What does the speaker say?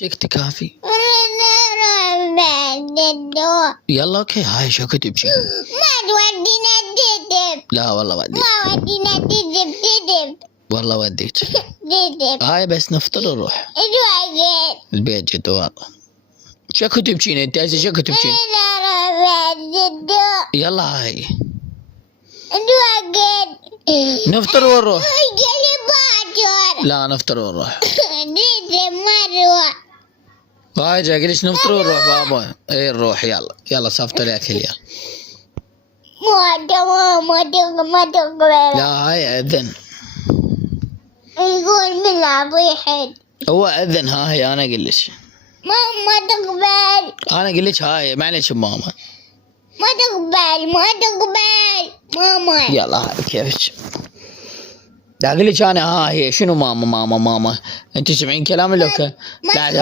سكت كافي. يلا اوكي هاي شو كتب شو؟ ما تودينا تدب. لا والله وديك. ما ودينا تدب. والله وديك. تدب. هاي بس نفطر ونروح. الواجد. البيت جد والله. شو كتب شيني انت هسه شو كتب شيني؟ يلا هاي. الواجد. نفطر ونروح. قلي باجر. لا نفطر ونروح. تدب ما نروح. هاي جا قليش نفطر ونروح بابا. ايه نروح يلا يلا صفطر يا اكل يلا. ما تقبل. لا هاي اذن. يقول من واحد. هو اذن هاي انا اقلش. ما تقبل. انا اقلش هاي معلش ماما. ما تقبل ماما. يلا هاي كيفك. لا اقلش انا هاي شنو ماما انت سمعين كلام ولا لا